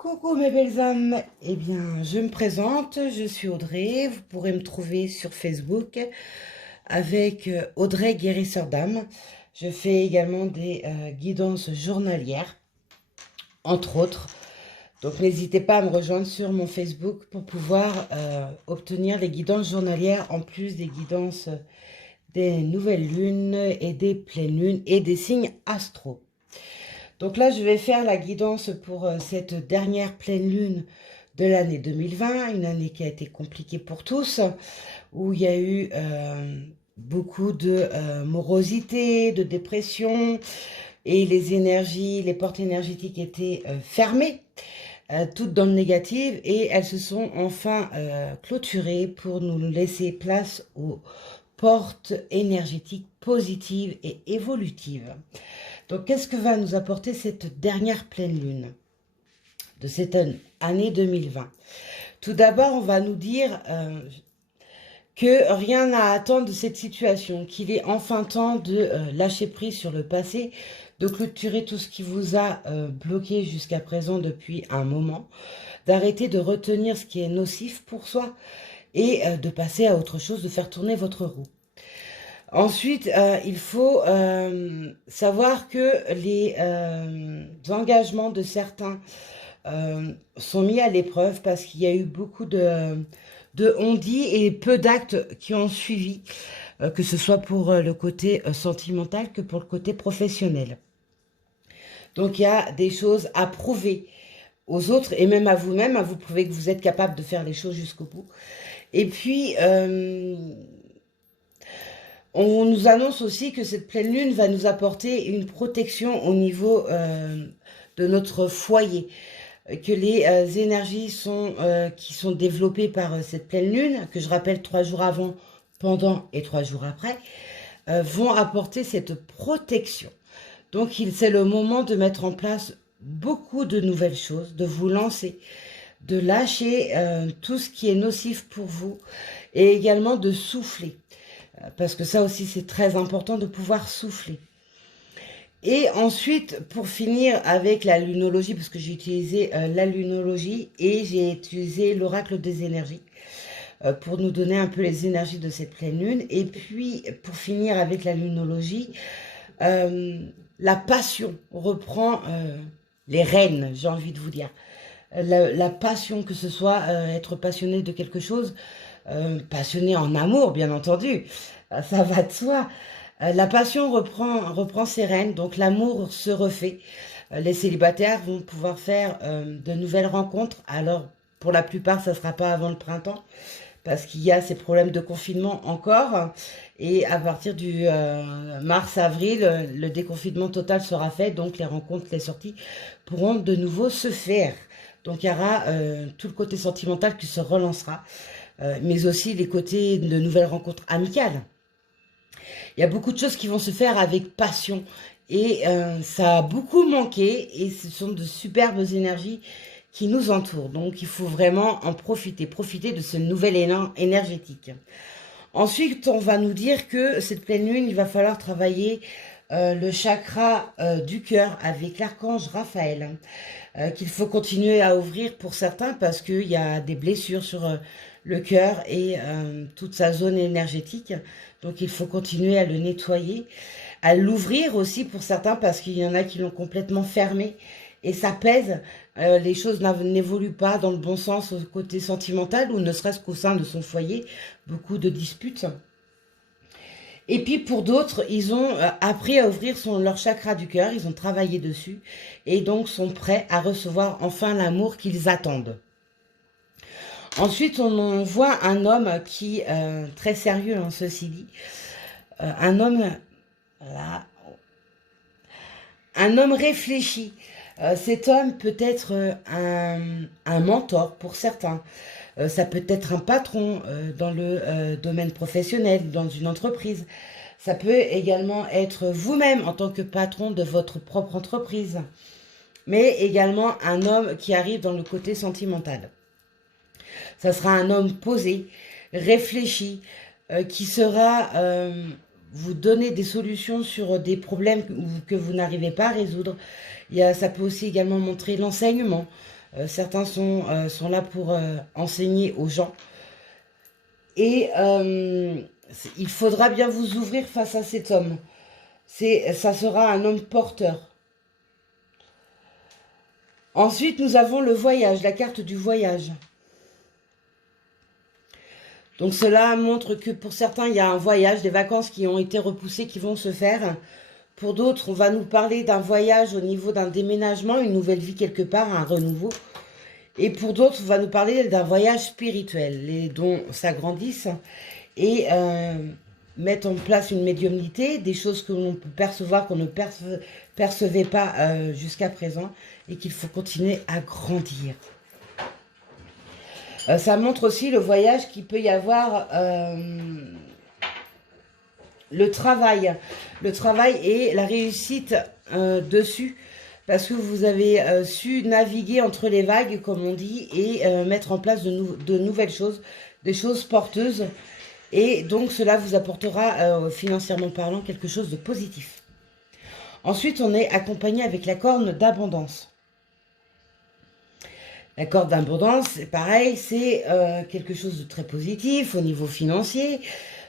Coucou mes belles âmes, eh bien je me présente, je suis Audrey, vous pourrez me trouver sur Facebook avec Audrey Guérisseur d'âme. Je fais également des guidances journalières, entre autres. Donc n'hésitez pas à me rejoindre sur mon Facebook pour pouvoir obtenir les guidances journalières en plus des guidances des nouvelles lunes et des pleines lunes et des signes astro. Donc là, je vais faire la guidance pour cette dernière pleine lune de l'année 2020, une année qui a été compliquée pour tous, où il y a eu beaucoup de morosité, de dépression, et les énergies, les portes énergétiques étaient fermées, toutes dans le négatif, et elles se sont enfin clôturées pour nous laisser place aux portes énergétiques positives et évolutives. Donc, qu'est-ce que va nous apporter cette dernière pleine lune de cette année 2020? Tout d'abord, on va nous dire que rien n'a à attendre de cette situation, qu'il est enfin temps de lâcher prise sur le passé, de clôturer tout ce qui vous a bloqué jusqu'à présent depuis un moment, d'arrêter de retenir ce qui est nocif pour soi et de passer à autre chose, de faire tourner votre roue. Ensuite, il faut savoir que les engagements de certains sont mis à l'épreuve parce qu'il y a eu beaucoup de on-dit et peu d'actes qui ont suivi, que ce soit pour le côté sentimental que pour le côté professionnel. Donc il y a des choses à prouver aux autres et même à vous-même, à vous prouver que vous êtes capable de faire les choses jusqu'au bout. Et puis... on nous annonce aussi que cette pleine lune va nous apporter une protection au niveau de notre foyer, que les énergies qui sont développées par cette pleine lune, que je rappelle 3 jours avant, pendant et 3 jours après, vont apporter cette protection. Donc c'est le moment de mettre en place beaucoup de nouvelles choses, de vous lancer, de lâcher tout ce qui est nocif pour vous et également de souffler. Parce que ça aussi, c'est très important de pouvoir souffler. Et ensuite, pour finir avec la lunologie, parce que j'ai utilisé la lunologie et j'ai utilisé l'oracle des énergies pour nous donner un peu les énergies de cette pleine lune. Et puis, pour finir avec la lunologie, la passion reprend les rênes, j'ai envie de vous dire. La passion, que ce soit être passionné de quelque chose, passionné en amour, bien entendu, ça va de soi. La passion reprend ses rênes, donc l'amour se refait. Les célibataires vont pouvoir faire de nouvelles rencontres. Alors, pour la plupart, ça ne sera pas avant le printemps, parce qu'il y a ces problèmes de confinement encore. Et à partir du mars-avril, le déconfinement total sera fait, donc les rencontres, les sorties pourront de nouveau se faire. Donc il y aura tout le côté sentimental qui se relancera, mais aussi les côtés de nouvelles rencontres amicales. Il y a beaucoup de choses qui vont se faire avec passion et ça a beaucoup manqué et ce sont de superbes énergies qui nous entourent. Donc il faut vraiment en profiter, profiter de ce nouvel élan énergétique. Ensuite, on va nous dire que cette pleine lune, il va falloir travailler le chakra du cœur avec l'archange Raphaël, qu'il faut continuer à ouvrir pour certains parce qu'il y a des blessures sur le cœur et toute sa zone énergétique. Donc il faut continuer à le nettoyer, à l'ouvrir aussi pour certains parce qu'il y en a qui l'ont complètement fermé et ça pèse. Les choses n'évoluent pas dans le bon sens au côté sentimental ou ne serait-ce qu'au sein de son foyer, beaucoup de disputes. Et puis pour d'autres, ils ont appris à ouvrir leur chakra du cœur, ils ont travaillé dessus et donc sont prêts à recevoir enfin l'amour qu'ils attendent. Ensuite, on voit un homme qui, très sérieux, hein, ceci dit, un homme, là, un homme réfléchi. Cet homme peut être un mentor pour certains. Ça peut être un patron dans le domaine professionnel, dans une entreprise. Ça peut également être vous-même en tant que patron de votre propre entreprise. Mais également un homme qui arrive dans le côté sentimental. Ça sera un homme posé, réfléchi, qui saura vous donner des solutions sur des problèmes que vous n'arrivez pas à résoudre. Ça peut aussi également montrer l'enseignement, Certains sont là pour enseigner aux gens. Et il faudra bien vous ouvrir face à cet homme. Ça sera un homme porteur. Ensuite, nous avons le voyage, la carte du voyage. Donc cela montre que pour certains, il y a un voyage, des vacances qui ont été repoussées, qui vont se faire. Pour d'autres, on va nous parler d'un voyage au niveau d'un déménagement, une nouvelle vie quelque part, un renouveau. Et pour d'autres, on va nous parler d'un voyage spirituel, les dons s'agrandissent et mettent en place une médiumnité, des choses que l'on peut percevoir, qu'on ne percevait pas jusqu'à présent, et qu'il faut continuer à grandir. Ça montre aussi le voyage qu'il peut y avoir, le travail et la réussite dessus, parce que vous avez su naviguer entre les vagues, comme on dit, et mettre en place de nouvelles choses, des choses porteuses, et donc cela vous apportera, financièrement parlant, quelque chose de positif. Ensuite, on est accompagné avec la corne d'abondance. La corde d'abondance, c'est pareil, c'est quelque chose de très positif au niveau financier,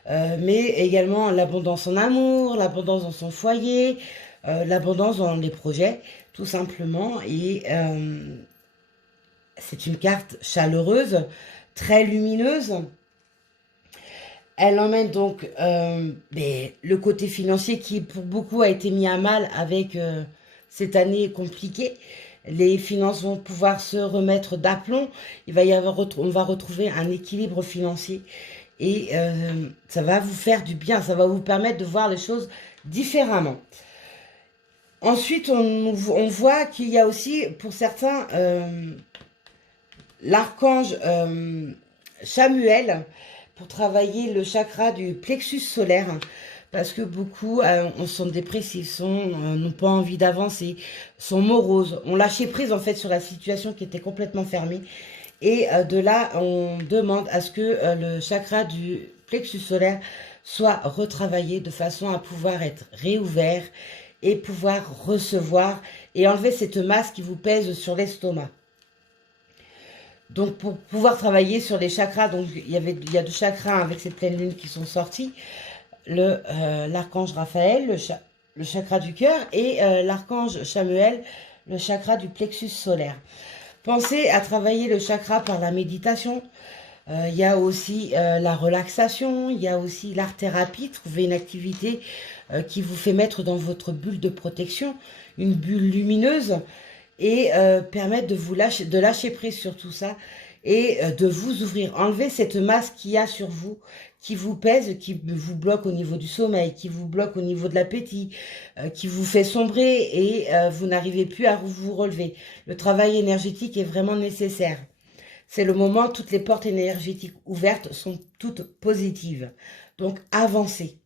mais également l'abondance en amour, l'abondance dans son foyer, l'abondance dans les projets, tout simplement. Et c'est une carte chaleureuse, très lumineuse. Elle emmène donc le côté financier qui, pour beaucoup, a été mis à mal avec cette année compliquée. Les finances vont pouvoir se remettre d'aplomb. On va retrouver un équilibre financier et ça va vous faire du bien. Ça va vous permettre de voir les choses différemment. Ensuite, on voit qu'il y a aussi, pour certains, l'archange Chamuel pour travailler le chakra du plexus solaire. Parce que beaucoup sont dépressifs, n'ont pas envie d'avancer, sont moroses, ont lâché prise en fait sur la situation qui était complètement fermée. Et de là, on demande à ce que le chakra du plexus solaire soit retravaillé de façon à pouvoir être réouvert et pouvoir recevoir et enlever cette masse qui vous pèse sur l'estomac. Donc pour pouvoir travailler sur les chakras, donc il y a deux chakras avec cette pleine lune qui sont sortis. L'archange Raphaël, le chakra du cœur, et l'archange Chamuel, le chakra du plexus solaire. Pensez à travailler le chakra par la méditation. Il y a aussi la relaxation, il y a aussi l'art-thérapie. Trouver une activité qui vous fait mettre dans votre bulle de protection, une bulle lumineuse, et permettre de lâcher prise sur tout ça et de vous ouvrir. Enlever cette masse qu'il y a sur vous, qui vous pèse, qui vous bloque au niveau du sommeil, qui vous bloque au niveau de l'appétit, qui vous fait sombrer et vous n'arrivez plus à vous relever. Le travail énergétique est vraiment nécessaire. C'est le moment, toutes les portes énergétiques ouvertes sont toutes positives. Donc, avancez.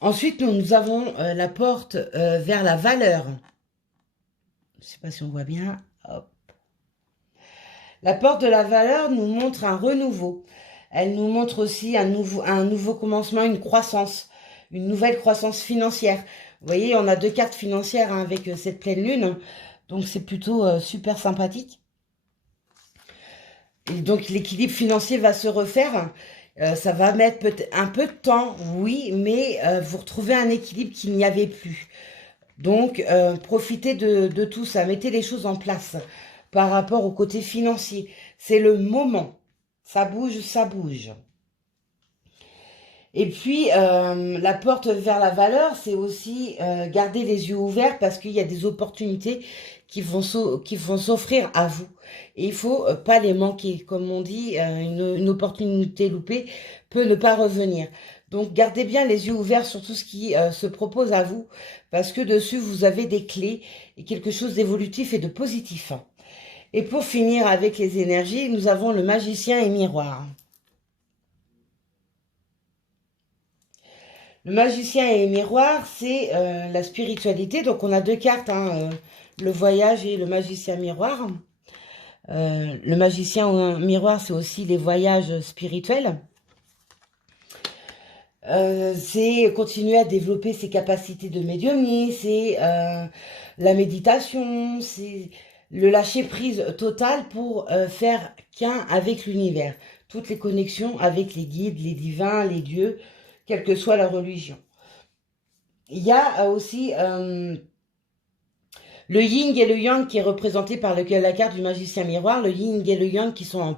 Ensuite, nous avons la porte vers la valeur. Je ne sais pas si on voit bien. Hop. La porte de la valeur nous montre un renouveau. Elle nous montre aussi un nouveau commencement, une croissance, une nouvelle croissance financière. Vous voyez, on a deux cartes financières avec cette pleine lune. Donc, c'est plutôt super sympathique. Et donc, l'équilibre financier va se refaire. Ça va mettre peut-être un peu de temps, oui, mais vous retrouvez un équilibre qu'il n'y avait plus. Donc, profitez de tout ça. Mettez les choses en place par rapport au côté financier. C'est le moment. Ça bouge, ça bouge. Et puis, la porte vers la valeur, c'est aussi garder les yeux ouverts parce qu'il y a des opportunités qui vont s'offrir à vous. Et il faut pas les manquer. Comme on dit, une opportunité loupée peut ne pas revenir. Donc, gardez bien les yeux ouverts sur tout ce qui se propose à vous parce que dessus, vous avez des clés et quelque chose d'évolutif et de positif. Et pour finir avec les énergies, nous avons le magicien et miroir. Le magicien et miroir, c'est la spiritualité. Donc, on a deux cartes, hein, le voyage et le magicien miroir. Le magicien ou un miroir, c'est aussi les voyages spirituels. C'est continuer à développer ses capacités de médiumnie, c'est la méditation, c'est le lâcher-prise total pour faire qu'un avec l'univers. Toutes les connexions avec les guides, les divins, les dieux, quelle que soit la religion. Il y a aussi le yin et le yang qui est représenté par la carte du magicien miroir. Le yin et le yang qui sont en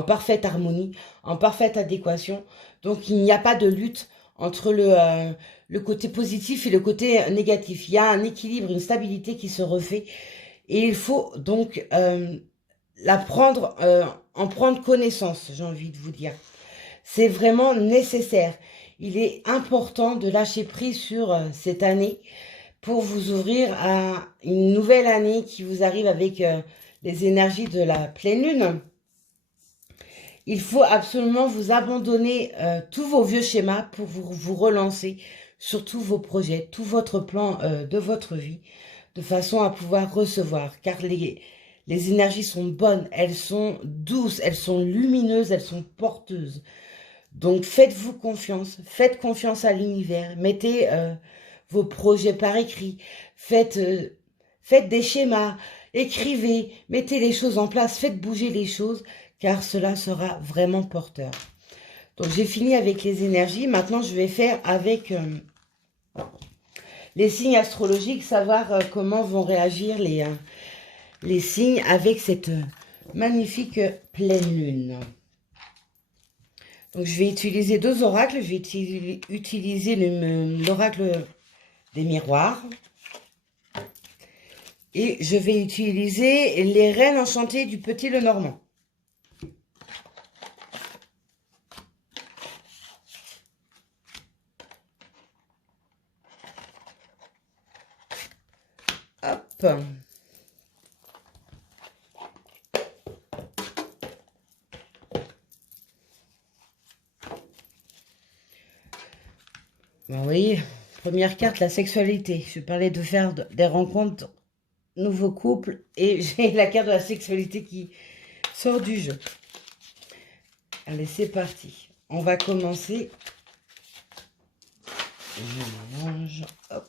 parfaite harmonie, en parfaite adéquation. Donc il n'y a pas de lutte entre le côté positif et le côté négatif. Il y a un équilibre, une stabilité qui se refait. Et il faut donc en prendre connaissance, j'ai envie de vous dire. C'est vraiment nécessaire. Il est important de lâcher prise sur cette année pour vous ouvrir à une nouvelle année qui vous arrive avec les énergies de la pleine lune. Il faut absolument vous abandonner tous vos vieux schémas pour vous relancer sur tous vos projets, tout votre plan de votre vie, de façon à pouvoir recevoir. Car les énergies sont bonnes, elles sont douces, elles sont lumineuses, elles sont porteuses. Donc faites-vous confiance, faites confiance à l'univers, mettez vos projets par écrit, faites des schémas, écrivez, mettez les choses en place, faites bouger les choses, car cela sera vraiment porteur. Donc j'ai fini avec les énergies, maintenant je vais faire avec les signes astrologiques, savoir comment vont réagir les signes avec cette magnifique pleine lune. Donc, je vais utiliser deux oracles. Je vais utiliser l'oracle des miroirs. Et je vais utiliser les reines enchantées du Petit Lenormand. Hop. Oui, première carte, la sexualité. Je parlais de faire des rencontres, nouveaux couples, et j'ai la carte de la sexualité qui sort du jeu. Allez, c'est parti. On va commencer. Je mélange. Hop.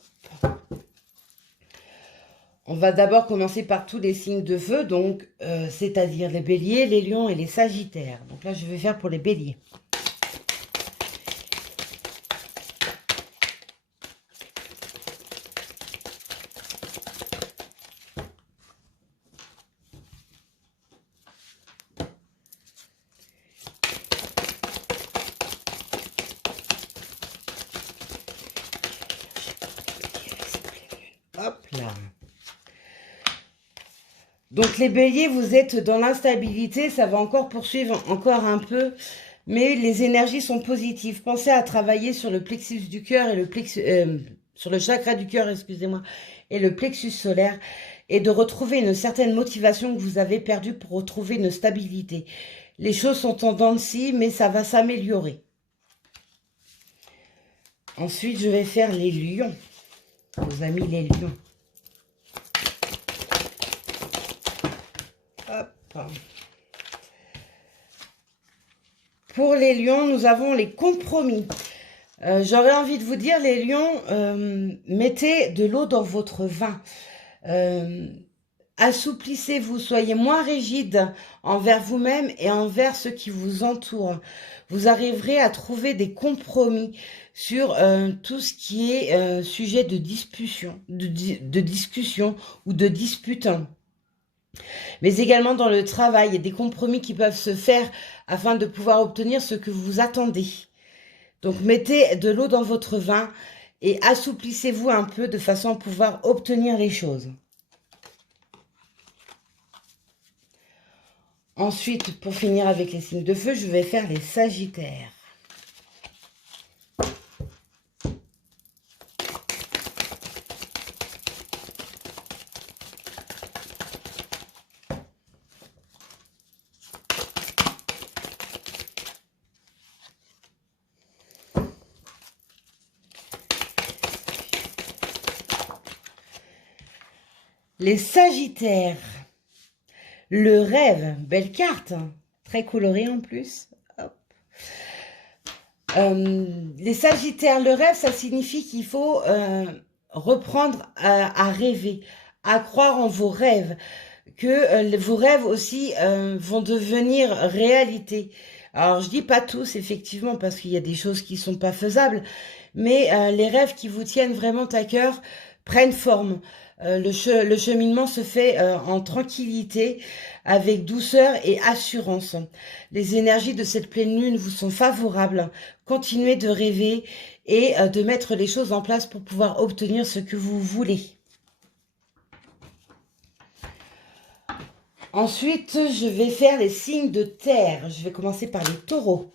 On va d'abord commencer par tous les signes de feu, donc c'est-à-dire les béliers, les lions et les sagittaires. Donc là, je vais faire pour les béliers. Hop là. Donc les béliers, vous êtes dans l'instabilité, ça va encore poursuivre encore un peu, mais les énergies sont positives. Pensez à travailler sur le plexus du cœur et sur le chakra du cœur, excusez-moi, et le plexus solaire, et de retrouver une certaine motivation que vous avez perdue pour retrouver une stabilité. Les choses sont en dents de scie, mais ça va s'améliorer. Ensuite, je vais faire les lions. Nos amis les lions. Hop. Pour les lions, nous avons les compromis. J'aurais envie de vous dire, les lions, mettez de l'eau dans votre vin. Assouplissez-vous, soyez moins rigide envers vous-même et envers ceux qui vous entourent. Vous arriverez à trouver des compromis sur tout ce qui est sujet de discussion ou de dispute. Mais également dans le travail, il y a des compromis qui peuvent se faire afin de pouvoir obtenir ce que vous attendez. Donc mettez de l'eau dans votre vin et assouplissez-vous un peu de façon à pouvoir obtenir les choses. Ensuite, pour finir avec les signes de feu, je vais faire les sagittaires. Les sagittaires. Le rêve, belle carte, hein, très colorée en plus. Hop. Les sagittaires, le rêve, ça signifie qu'il faut reprendre à rêver, à croire en vos rêves. que vos rêves aussi vont devenir réalité. Alors, je dis pas tous, effectivement, parce qu'il y a des choses qui sont pas faisables, mais les rêves qui vous tiennent vraiment à cœur prennent forme. Le cheminement se fait en tranquillité, avec douceur et assurance. Les énergies de cette pleine lune vous sont favorables. Continuez de rêver et de mettre les choses en place pour pouvoir obtenir ce que vous voulez. Ensuite, je vais faire les signes de terre. Je vais commencer par les taureaux.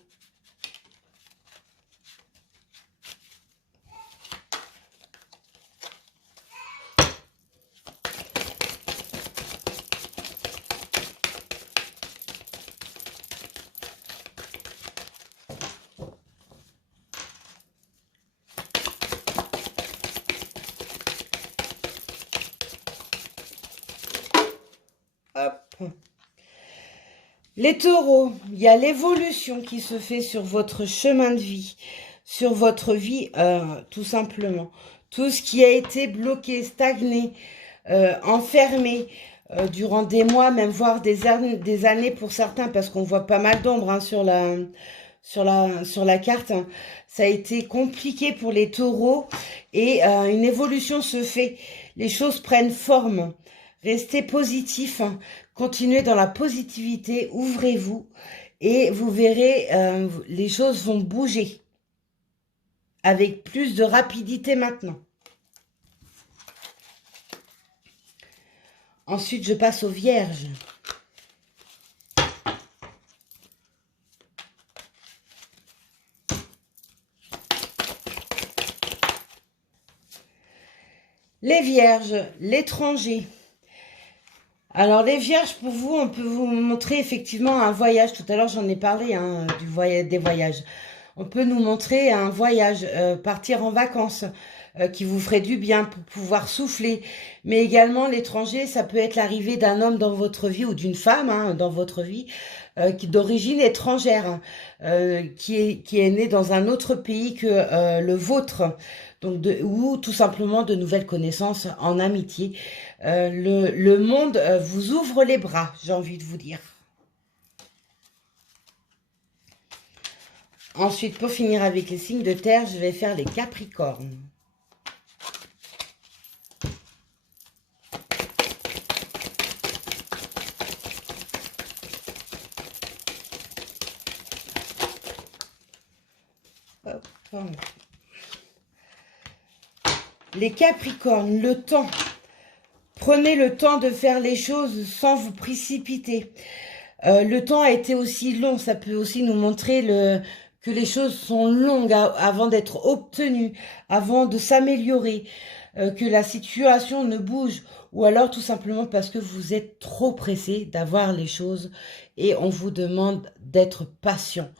Hop. Les taureaux, il y a l'évolution qui se fait sur votre chemin de vie, sur votre vie tout simplement. Tout ce qui a été bloqué, stagné, enfermé durant des mois, même voire des années pour certains, parce qu'on voit pas mal d'ombre hein, sur la carte. Hein. Ça a été compliqué pour les taureaux et une évolution se fait. Les choses prennent forme. Restez positif, hein. Continuez dans la positivité, ouvrez-vous et vous verrez, les choses vont bouger avec plus de rapidité maintenant. Ensuite, je passe aux vierges. Les vierges, l'étranger. Alors, les vierges, pour vous, on peut vous montrer effectivement un voyage. Tout à l'heure, j'en ai parlé hein, des voyages. On peut nous montrer un voyage, partir en vacances, qui vous ferait du bien pour pouvoir souffler. Mais également, l'étranger, ça peut être l'arrivée d'un homme dans votre vie ou d'une femme hein, dans votre vie, qui d'origine étrangère, qui est né dans un autre pays que le vôtre. Donc ou tout simplement de nouvelles connaissances en amitié. Le monde vous ouvre les bras, j'ai envie de vous dire. Ensuite, pour finir avec les signes de terre, je vais faire les capricornes. Hop. Les capricornes, le temps. Prenez le temps de faire les choses sans vous précipiter. Le temps a été aussi long, ça peut aussi nous montrer que les choses sont longues avant d'être obtenues, avant de s'améliorer, que la situation ne bouge, ou alors tout simplement parce que vous êtes trop pressé d'avoir les choses et on vous demande d'être patient.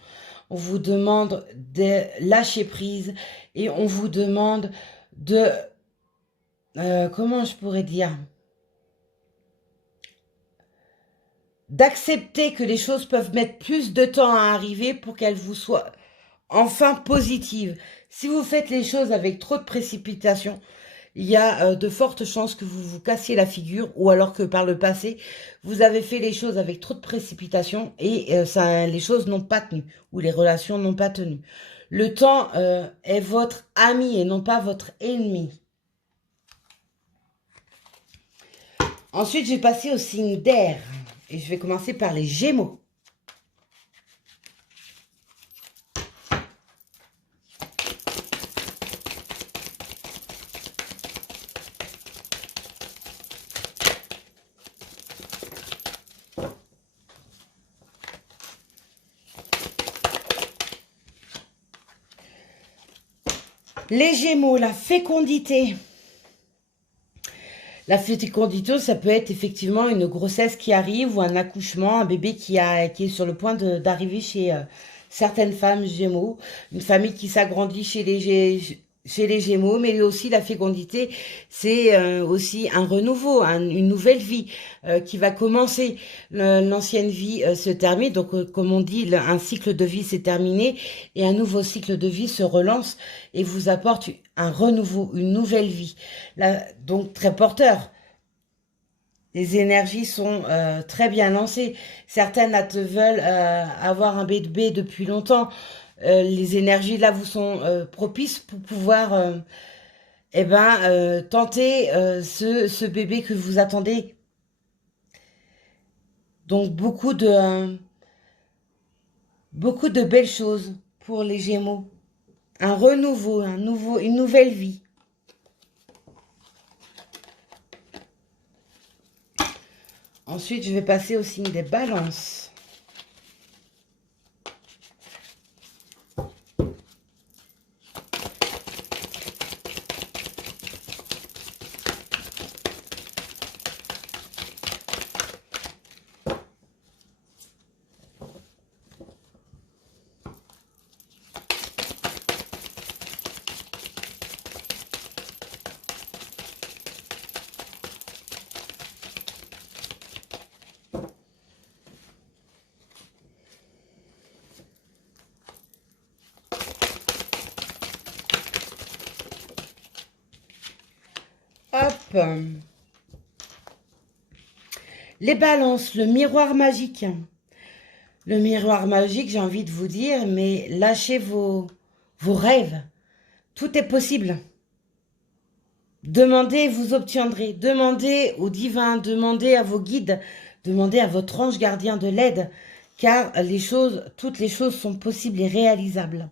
On vous demande de lâcher prise et on vous demande de... comment je pourrais dire, d'accepter que les choses peuvent mettre plus de temps à arriver pour qu'elles vous soient enfin positives. Si vous faites les choses avec trop de précipitation, il y a de fortes chances que vous vous cassiez la figure ou alors que par le passé, vous avez fait les choses avec trop de précipitation et les choses n'ont pas tenu ou les relations n'ont pas tenu. Le temps est votre ami et non pas votre ennemi. Ensuite, je vais passer au signe d'air. Et je vais commencer par les Gémeaux. Les Gémeaux, la fécondité. La fécondité, ça peut être effectivement une grossesse qui arrive ou un accouchement, un bébé qui est sur le point d'arriver chez certaines femmes Gémeaux, une famille qui s'agrandit chez les Gémeaux, mais aussi la fécondité, c'est aussi un renouveau, une nouvelle vie qui va commencer. L'ancienne vie se termine, donc comme on dit, un cycle de vie s'est terminé et un nouveau cycle de vie se relance et vous apporte un renouveau, une nouvelle vie. Là, donc très porteur. Les énergies sont très bien lancées. Certaines là, te veulent avoir un bébé depuis longtemps. Les énergies là vous sont propices pour pouvoir tenter ce bébé que vous attendez. Donc beaucoup de belles choses pour les Gémeaux. Un renouveau, une nouvelle vie. Ensuite, je vais passer au signe des balances. Hop. Les balances, le miroir magique. Le miroir magique, j'ai envie de vous dire, mais lâchez vos rêves. Tout est possible. Demandez, vous obtiendrez. Demandez au divin, demandez à vos guides, demandez à votre ange gardien de l'aide, car toutes les choses sont possibles et réalisables.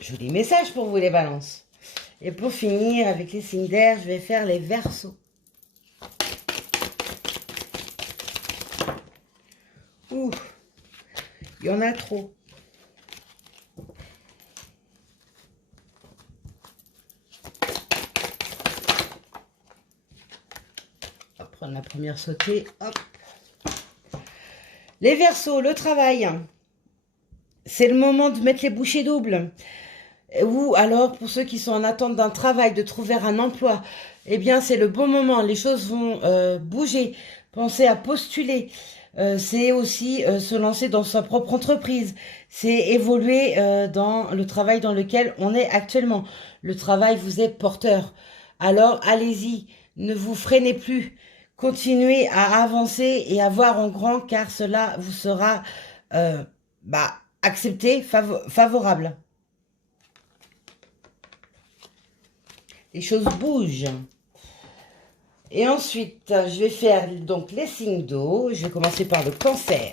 Joli message pour vous les balances. Et pour finir avec les signes d'air, je vais faire les Verseaux. Ouh, il y en a trop. On va prendre la première sautée. Hop. Les Verseaux, le travail. C'est le moment de mettre les bouchées doubles. Ou alors, pour ceux qui sont en attente d'un travail, de trouver un emploi, eh bien, c'est le bon moment. Les choses vont bouger. Pensez à postuler. C'est aussi se lancer dans sa propre entreprise. C'est évoluer dans le travail dans lequel on est actuellement. Le travail vous est porteur. Alors, allez-y. Ne vous freinez plus. Continuez à avancer et à voir en grand, car cela vous sera accepté, favorable. Les choses bougent. Et ensuite, je vais faire donc les signes d'eau. Je vais commencer par le Cancer.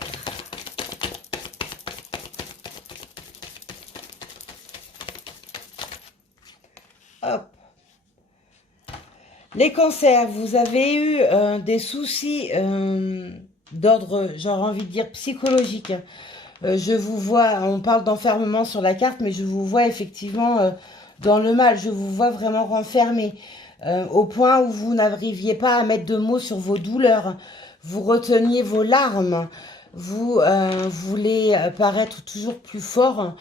Hop. Les Cancers, vous avez eu des soucis d'ordre, j'aurais envie de dire, psychologique. Je vous vois, on parle d'enfermement sur la carte, mais je vous vois effectivement dans le mal. Je vous vois vraiment renfermé, au point où vous n'arriviez pas à mettre de mots sur vos douleurs. Vous reteniez vos larmes. Vous voulez paraître toujours plus fort,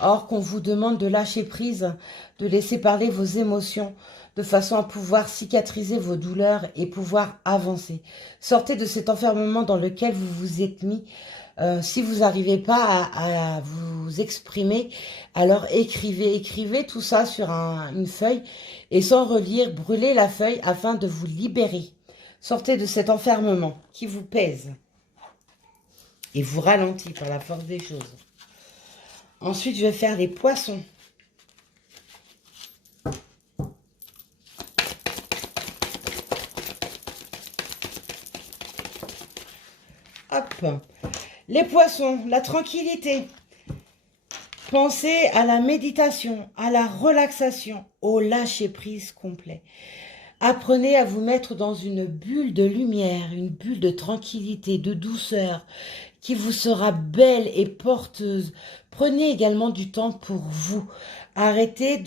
or qu'on vous demande de lâcher prise, de laisser parler vos émotions, de façon à pouvoir cicatriser vos douleurs et pouvoir avancer. Sortez de cet enfermement dans lequel vous vous êtes mis. Si vous n'arrivez pas à vous exprimer, alors écrivez tout ça sur une feuille et sans relire, brûlez la feuille afin de vous libérer. Sortez de cet enfermement qui vous pèse et vous ralentit par la force des choses. Ensuite, je vais faire les Poissons. Hop. Les Poissons, la tranquillité. Pensez à la méditation, à la relaxation, au lâcher-prise complet. Apprenez à vous mettre dans une bulle de lumière, une bulle de tranquillité, de douceur, qui vous sera belle et porteuse. Prenez également du temps pour vous. Arrêtez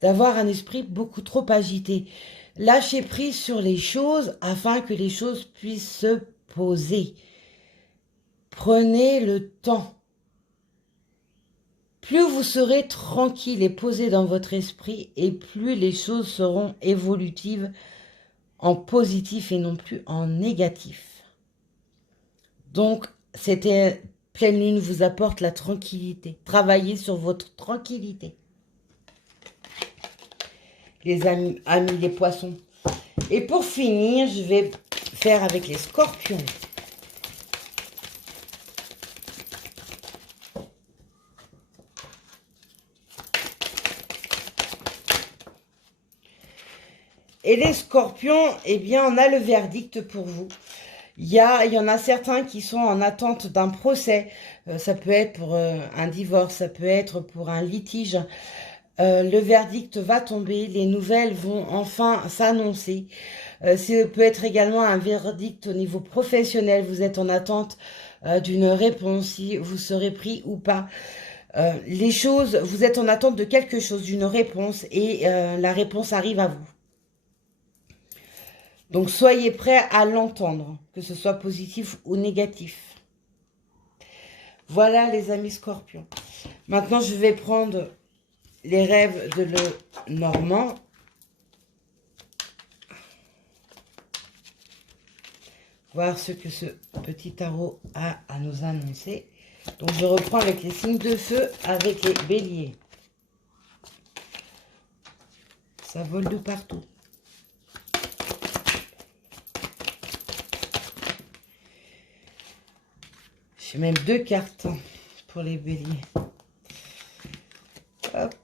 d'avoir un esprit beaucoup trop agité. Lâchez prise sur les choses afin que les choses puissent se poser. Prenez le temps. Plus vous serez tranquille et posé dans votre esprit, et plus les choses seront évolutives en positif et non plus en négatif. Donc, cette pleine lune vous apporte la tranquillité. Travaillez sur votre tranquillité. les amis les poissons. Et pour finir, je vais faire avec les scorpions. Et les scorpions, eh bien, on a le verdict pour vous. Il y en a certains qui sont en attente d'un procès. Ça peut être pour un divorce, ça peut être pour un litige. Le verdict va tomber, les nouvelles vont enfin s'annoncer. Ça peut être également un verdict au niveau professionnel. Vous êtes en attente d'une réponse, si vous serez pris ou pas. Les choses, vous êtes en attente de quelque chose, d'une réponse, et la réponse arrive à vous. Donc, soyez prêts à l'entendre, que ce soit positif ou négatif. Voilà, les amis scorpions. Maintenant, je vais prendre les rêves de le Normand. Voir ce que ce petit tarot a à nous annoncer. Donc, je reprends avec les signes de feu, avec les béliers. Ça vole de partout. J'ai même 2 cartes pour les béliers. Hop.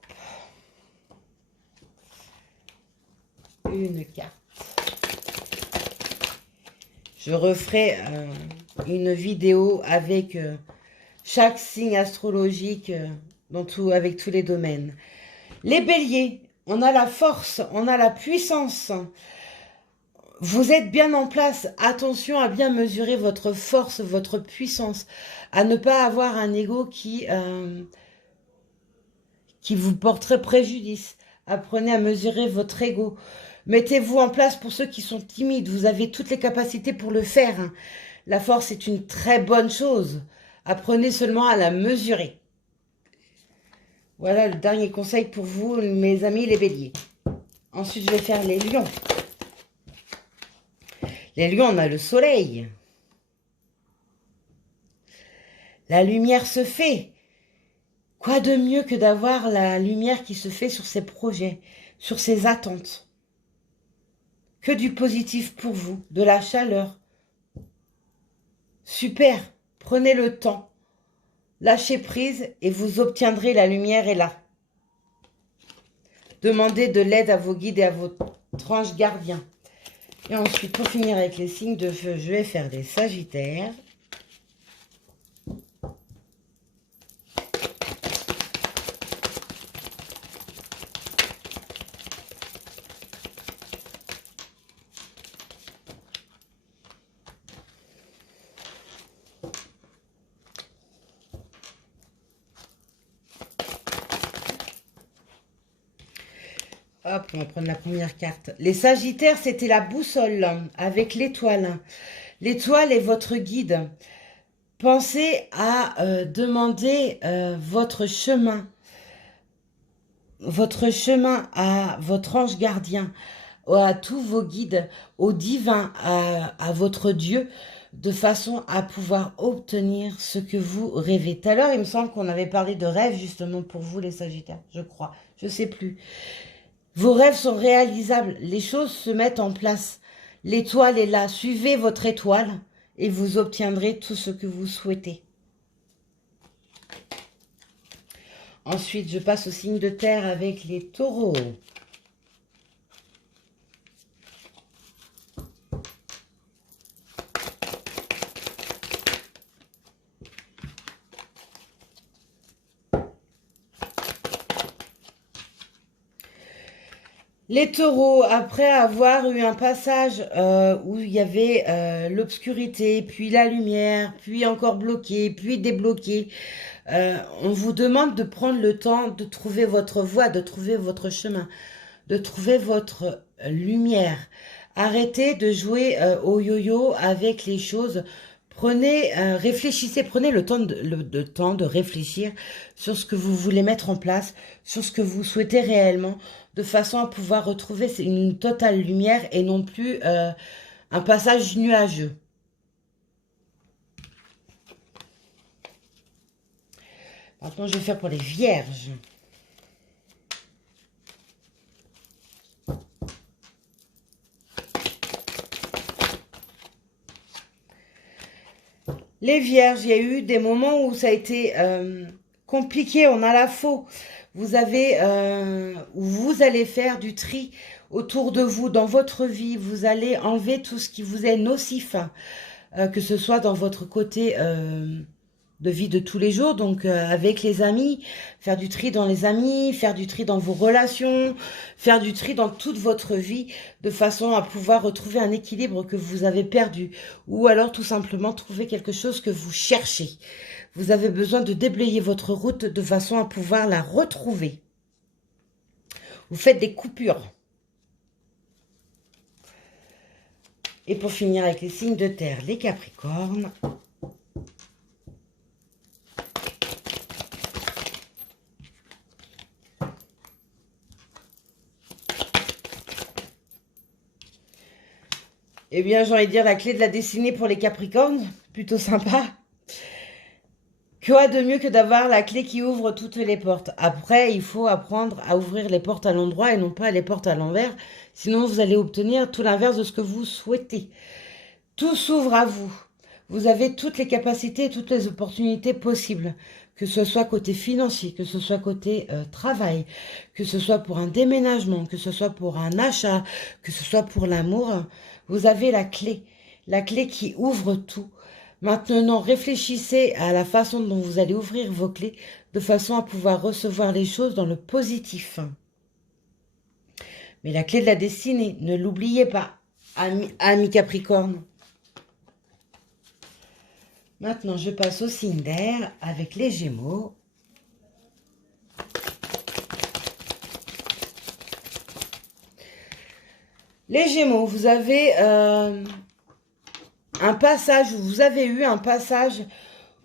Une carte. Je referai une vidéo avec chaque signe astrologique avec tous les domaines. Les béliers, on a la force, on a la puissance. Vous êtes bien en place. Attention à bien mesurer votre force, votre puissance. À ne pas avoir un ego qui vous porterait préjudice. Apprenez à mesurer votre ego. Mettez-vous en place pour ceux qui sont timides. Vous avez toutes les capacités pour le faire. La force est une très bonne chose. Apprenez seulement à la mesurer. Voilà le dernier conseil pour vous, mes amis les béliers. Ensuite, je vais faire les lions. Les lions, on a le soleil. La lumière se fait. Quoi de mieux que d'avoir la lumière qui se fait sur ses projets, sur ses attentes? Que du positif pour vous, de la chaleur. Super, prenez le temps. Lâchez prise et vous obtiendrez la lumière est là. Demandez de l'aide à vos guides et à vos anges gardiens. Et ensuite, pour finir avec les signes de feu, je vais faire des sagittaires. Hop, on va prendre la première carte. Les sagittaires, c'était la boussole avec l'étoile. L'étoile est votre guide. Pensez à demander votre chemin à votre ange gardien, à tous vos guides, au divin, à votre Dieu, de façon à pouvoir obtenir ce que vous rêvez. Tout à l'heure, il me semble qu'on avait parlé de rêve justement pour vous les sagittaires, je crois, je sais plus. Vos rêves sont réalisables, les choses se mettent en place. L'étoile est là, suivez votre étoile et vous obtiendrez tout ce que vous souhaitez. Ensuite, je passe au signe de terre avec les taureaux. Les taureaux, après avoir eu un passage où il y avait l'obscurité, puis la lumière, puis encore bloqué, puis débloqué, on vous demande de prendre le temps de trouver votre voie, de trouver votre chemin, de trouver votre lumière. Arrêtez de jouer au yo-yo avec les choses. Prenez, réfléchissez, prenez le temps de réfléchir sur ce que vous voulez mettre en place, sur ce que vous souhaitez réellement, de façon à pouvoir retrouver une totale lumière et non plus un passage nuageux. Maintenant, je vais faire pour les vierges. Les vierges, il y a eu des moments où ça a été compliqué, on a la faux. Vous avez, vous allez faire du tri autour de vous, dans votre vie. Vous allez enlever tout ce qui vous est nocif, que ce soit dans votre côté de vie de tous les jours, donc avec les amis, faire du tri dans les amis, faire du tri dans vos relations, faire du tri dans toute votre vie, de façon à pouvoir retrouver un équilibre que vous avez perdu, ou alors tout simplement trouver quelque chose que vous cherchez. Vous avez besoin de déblayer votre route de façon à pouvoir la retrouver. Vous faites des coupures. Et pour finir avec les signes de terre, les Capricornes. Eh bien, j'ai envie de dire la clé de la destinée pour les Capricornes, plutôt sympa. Quoi de mieux que d'avoir la clé qui ouvre toutes les portes? Après, il faut apprendre à ouvrir les portes à l'endroit et non pas les portes à l'envers. Sinon, vous allez obtenir tout l'inverse de ce que vous souhaitez. Tout s'ouvre à vous. Vous avez toutes les capacités et toutes les opportunités possibles. Que ce soit côté financier, que ce soit côté travail, que ce soit pour un déménagement, que ce soit pour un achat, que ce soit pour l'amour. Vous avez la clé qui ouvre tout. Maintenant, réfléchissez à la façon dont vous allez ouvrir vos clés de façon à pouvoir recevoir les choses dans le positif. Mais la clé de la destinée, ne l'oubliez pas, ami Capricorne. Maintenant, je passe au signe d'air avec les Gémeaux. Les Gémeaux, vous avez vous avez eu un passage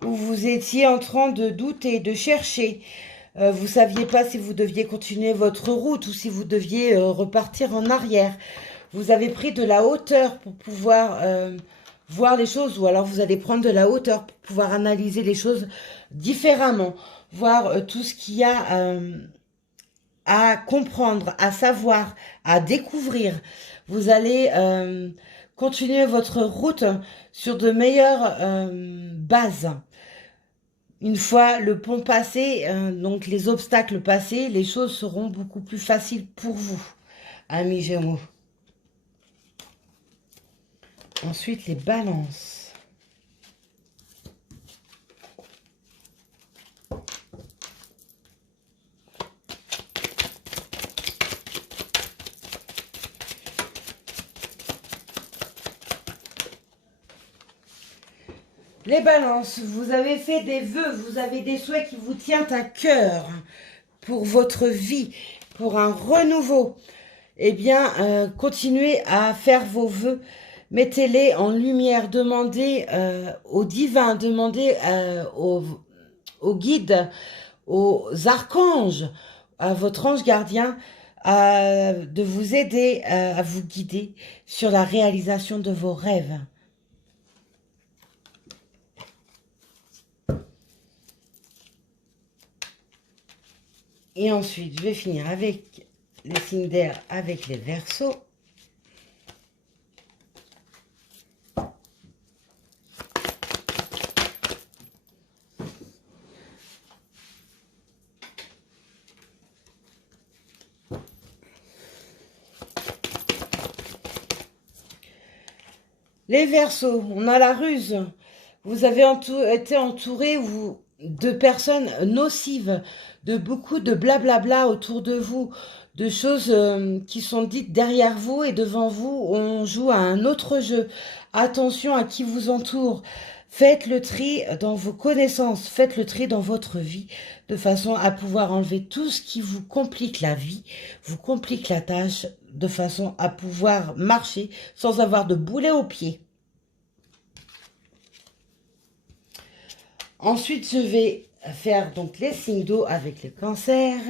où vous étiez en train de douter, de chercher. Vous ne saviez pas si vous deviez continuer votre route ou si vous deviez repartir en arrière. Vous avez pris de la hauteur pour pouvoir voir les choses, ou alors vous allez prendre de la hauteur pour pouvoir analyser les choses différemment, voir tout ce qu'il y a à comprendre, à savoir, à découvrir. Vous allez continuer votre route sur de meilleures bases. Une fois le pont passé, donc les obstacles passés, les choses seront beaucoup plus faciles pour vous, amis Gémeaux. Ensuite, les balances. Les balances, vous avez fait des vœux, vous avez des souhaits qui vous tiennent à cœur pour votre vie, pour un renouveau. Eh bien, continuez à faire vos vœux. Mettez-les en lumière, demandez au divin, demandez aux guides, aux archanges, à votre ange gardien, de vous aider à vous guider sur la réalisation de vos rêves. Et ensuite, je vais finir avec les signes d'air, avec les Verseaux. Les Verseaux, on a la ruse. Vous avez été entouré de personnes nocives, de beaucoup de blablabla autour de vous, de choses qui sont dites derrière vous et devant vous, on joue à un autre jeu. Attention à qui vous entoure. Faites le tri dans vos connaissances, faites le tri dans votre vie, de façon à pouvoir enlever tout ce qui vous complique la vie, vous complique la tâche, de façon à pouvoir marcher sans avoir de boulet au pied. Ensuite, je vais faire donc les signes d'eau avec les cancers.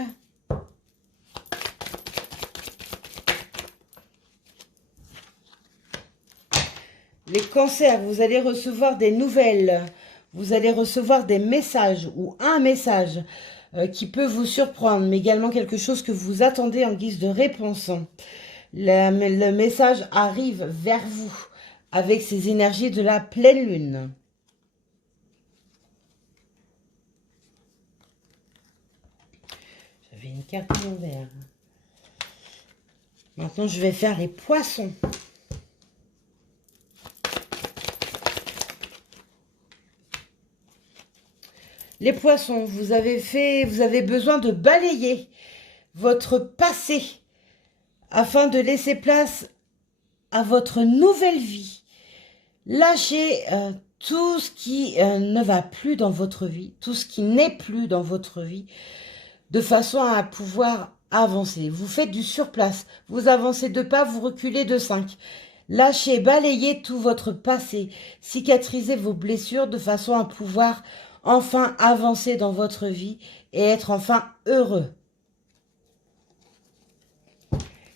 Les cancers, vous allez recevoir des nouvelles, vous allez recevoir des messages ou un message qui peut vous surprendre, mais également quelque chose que vous attendez en guise de réponse. Le message arrive vers vous avec ces énergies de la pleine lune. une carte à l'envers. Maintenant, je vais faire les poissons. Les poissons, vous avez besoin de balayer votre passé afin de laisser place à votre nouvelle vie. Lâchez tout ce qui ne va plus dans votre vie, tout ce qui n'est plus dans votre vie, de façon à pouvoir avancer. Vous faites du surplace, vous avancez 2 pas, vous reculez de 5. Lâchez, balayez tout votre passé, cicatrisez vos blessures de façon à pouvoir enfin avancer dans votre vie et être enfin heureux.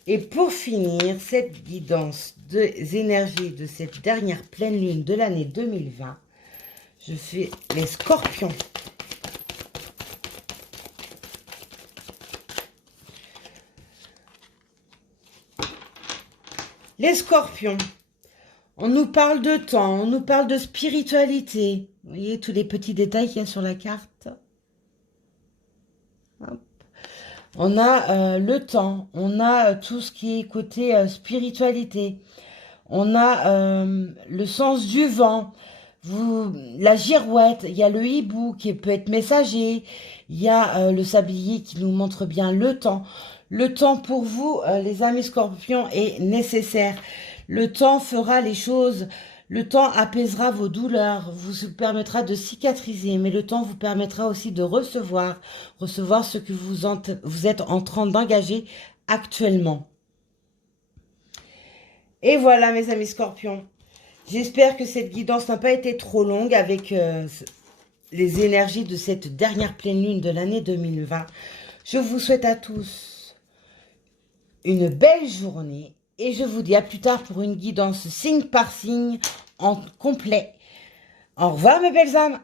Et pour finir, cette guidance des énergies de cette dernière pleine lune de l'année 2020, je fais les scorpions. Les scorpions, on nous parle de temps, on nous parle de spiritualité. Vous voyez tous les petits détails qu'il y a sur la carte. Hop. On a le temps, on a tout ce qui est côté spiritualité. On a le sens du vent, la girouette, il y a le hibou qui peut être messager, il y a le sablier qui nous montre bien le temps. Le temps pour vous, les amis scorpions, est nécessaire. Le temps fera les choses, le temps apaisera vos douleurs, vous permettra de cicatriser, mais le temps vous permettra aussi de recevoir ce que vous êtes en train d'engager actuellement. Et voilà mes amis scorpions, j'espère que cette guidance n'a pas été trop longue avec les énergies de cette dernière pleine lune de l'année 2020. Je vous souhaite à tous une belle journée et je vous dis à plus tard pour une guidance signe par signe en complet. Au revoir mes belles âmes.